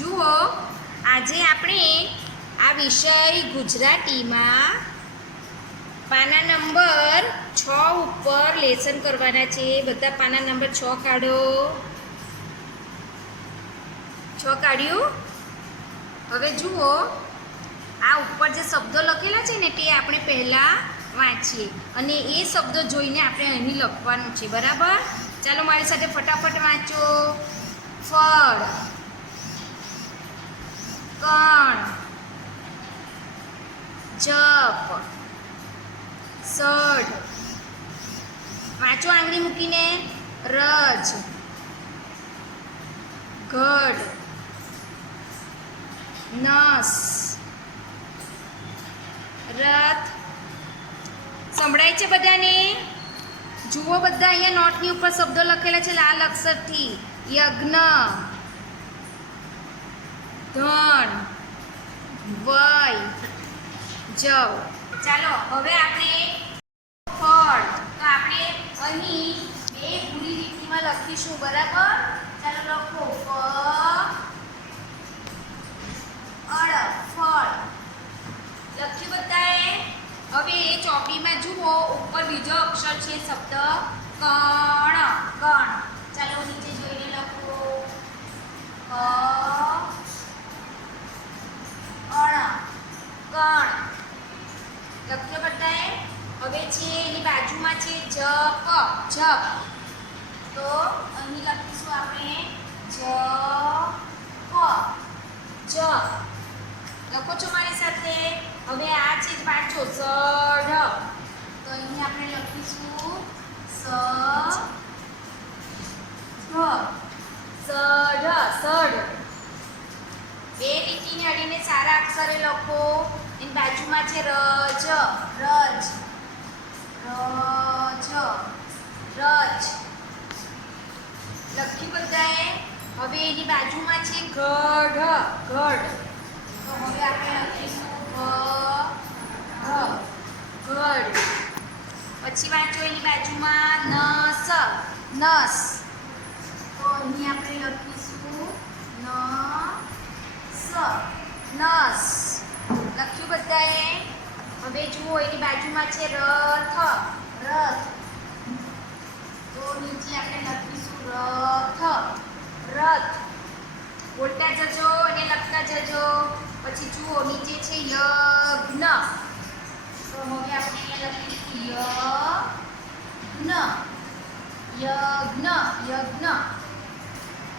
જુઓ, આજે આપણે આ વિષય ગુજરાતીમાં પાના નંબર છ ઉપર લેસન કરવાના છે. બધા પાના નંબર છ કાઢો. છ કાઢ્યું? હવે જુઓ, આ ઉપર જે શબ્દો લખેલા છે ને તે આપણે પહેલાં વાંચીએ. અને એ શબ્દો જોઈને આપણે અહીં લખવાનું છે. બરાબર? ચાલો મારી સાથે ફટાફટ વાંચો. ફળ. કણ, જપ, સઢ વાંચો આંગળી મૂકીને રજ, ગઢ, નસ, રથ. સંભળાય છે બધાને? જુઓ બધા અહીંયા નોટની ઉપર શબ્દો લખેલા છે, લાલ અક્ષરથી. યજ્ઞ. ધન વય. જવ. ચાલો, હવે આપણે ફળ. તો આપણે અહીં બે પૂરી લીટીમાં લખીશું, બરાબર? ચાલો લખો. ફ, અળ, ફળ. લખ્યું બતાએ હવે એ ચોપડીમાં જુઓ, ઉપર બીજો અક્ષર છે શબ્દ કણ ચાલો નીચે જોઈને લખો ક અણ કણ લખ્યું બધાએ હવે છે એની બાજુમાં છે જપ જપ તો અહીં લખીશું આપણે જ, હ. જ. લખો છો મારી સાથે? હવે આ છે પાછો સઢ તો અહીં આપણે લખીશું સ સઢ સઢ બે લીટીને અડીને સારા અક્ષરે લખો. એની બાજુમાં છે રજ રજ રજ રજ લખ્યું બધાએ હવે એની બાજુમાં છે ગઢ ગઢ તો હવે આપણે લખીશું ગઢ પછી વાંચો એની બાજુમાં નસ નસ. તો અહીં આપણે લખીશું ન સ નસ. લખ્યું બધાએ? હવે જુઓ એની બાજુમાં છે રથ રથ. તો નીચે આપણે લખીશું રથ રથ. બોલતા જજો અને લખતા જજો. પછી જુઓ, નીચે છે યજ્ઞ. તો હવે આપણે અહીંયા લખીશું યજ્ઞ. યજ્ઞ યજ્ઞ.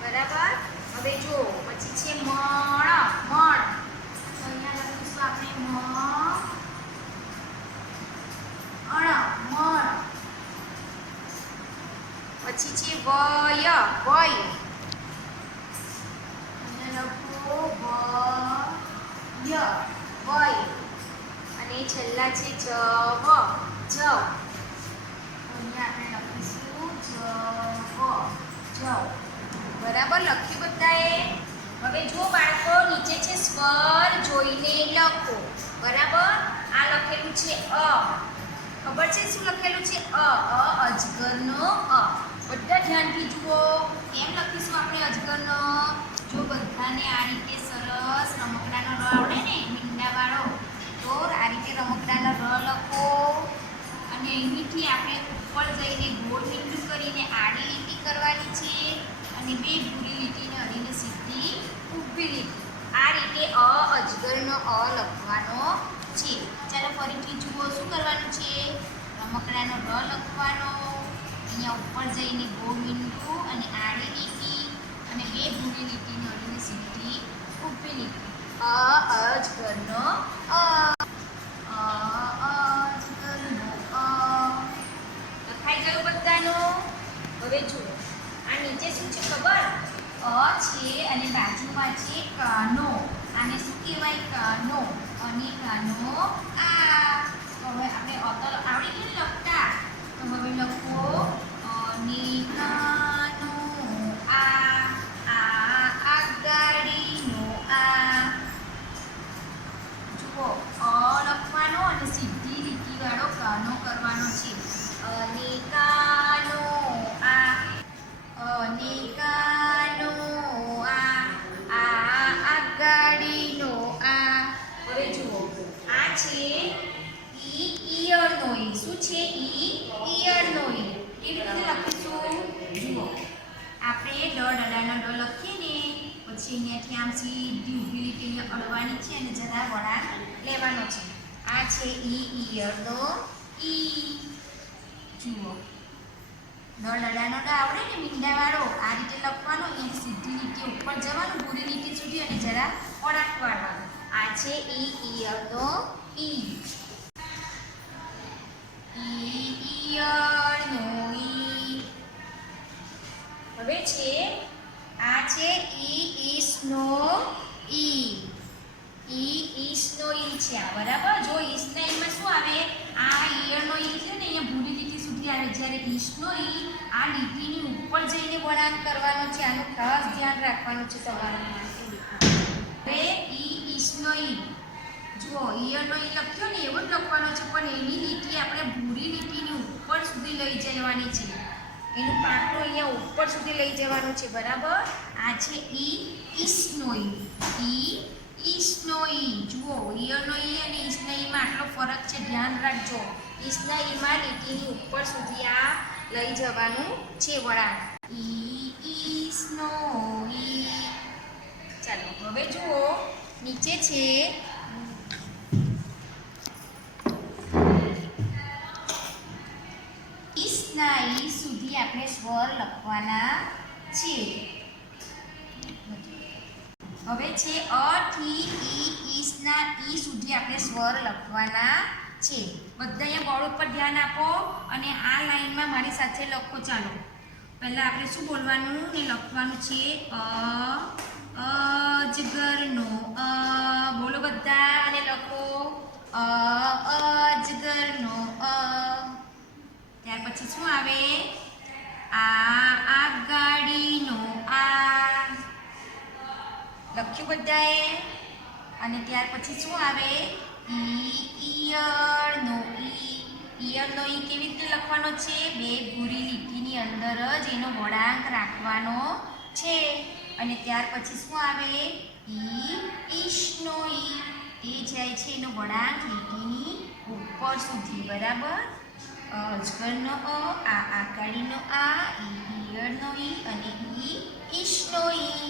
બરાબર? હવે જુઓ, પછી છે મણ મણ. તો અહીંયા લખીશું આપણે મ અણ મણ. પછી છે વય વય અહીંયા લખો વય વય અને છેલ્લા છે જવ જ. અહીંયા આપણે લખીશું જવ જવ બરાબર લખ્યું બધાએ? હવે જો બાળકો, નીચે છે સ્વર, જોઈને લખો. બરાબર? આ લખેલું છે અ. ખબર છે શું લખેલું છે? અ અ, અજગરનો અ. બધા ધ્યાનથી જુઓ. કેમ લખીશું આપણે અજગરનો? જો બધાને આ રીતે સરસ રમકડાનો ર આવડે ને મીંડાવાળો તો આ રીતે રમકડાનો ર લખો અને અહીંથી આપણે ઉપર જઈને ગોળ મીંડું કરીને આડી લીટી કરવાની છે. અને બે ભૂરી લીટીને અડીને સીધી ઊભી લીટી. આ રીતે અ અજગરનો અ લખવાનો છે. ચાલો ફરીથી જુઓ શું કરવાનું છે? રમકડાનો ર લખવાનો. અહીંયા ઉપર જઈને ગોળ મીંડું અને આડી લીટી અને બે ભૂરી લીટીને અડીને સીધી ઊભી લીટી. અ અજગરનો અ. છે અને બાજુમાં છે કનો આને શું કહેવાય? કનો અને કાનો છે ઈ ઈયળનો ઈ. કેવી રીતે લખીશું? જુઓ. આપણે ડ ડડાનો ડ લખીએ ને, પછી અહીંયાથી આમ સીધી ઊભી અડવાની છે અને જરા વળાંક લેવાનો છે. આ છે ઈ ઈયળનો ઈ. જુઓ. ડ ડડાનો ડ આવડે ને મીંડાવાળો, આ રીતે લખવાનો એની સીધી લીટી ઉપર જવાનું પૂરી લીટી સુધી અને જરા વળાંક આ છે ઈ ઈયળનો ઈ. હવે છે આ છે ઈ ઈસનો ઈ ઈ ઈસનો ઈ છે આ બરાબર જો ઈસના ઈમાં શું આવે આ ઈયરનો ઈ છે ને અહીંયા ભૂરી લીટી સુધી આવે જ્યારે ઈસનો ઈ આ લીટીની ઉપર જઈને વળાંક કરવાનો છે આનું ખાસ ધ્યાન રાખવાનું છે તમારે હવે ઈ ઈસનો ઈ જુઓ ઈયળનો ઈ લખ્યો ને, એવું જ લખવાનો છે, પણ એની લીટી આપણે ભૂરી લીટીની ઉપર સુધી લઈ જવાની છે. એનું પાટલું અહીંયા ઉપર સુધી લઈ જવાનું છે, બરાબર? આ છે ઈ ઈસનો ઈ ઈ ઈ જુઓ ઈયરનો ઈ અને ઈસના ઈમાં આટલો ફરક છે, ધ્યાન રાખજો. ઈસના ઈમાં લીટીની ઉપર સુધી આ લઈ જવાનું છે, વળાંક. ઈ ઈસનો ઈ ચાલો, હવે જુઓ, નીચે છે આપણે સ્વર લખવાના છે હવે છે અ થી ઈ ઈસના ઈ સુધી આપણે સ્વર લખવાના છે બધા અહીંયા બોર્ડ ઉપર ધ્યાન આપો અને આ લાઈનમાં મારી સાથે લખો ચાલો. પહેલાં આપણે શું બોલવાનું ને લખવાનું છે? અ અજગરનો અ, બોલો બધા અને લખો. અ અજગરનો અ. ત્યાર પછી શું આવે? આ આગાડીનો આ લખ્યું બધાએ અને ત્યાર પછી શું આવે ઈ ઈયળનો ઈ ઈયળનો ઈ કેવી રીતે લખવાનો છે બે ભૂરી લીટીની અંદર જ એનો વળાંક રાખવાનો છે અને ત્યાર પછી શું આવે ઈ ઈશનો ઈ એ જાય છે એનો વળાંક લીટીની ઉપર સુધી બરાબર અજગરનો અ આ આકાડીનો આ ઈ ઈયળનો ઈ અને ઈ ઈશનો ઈ.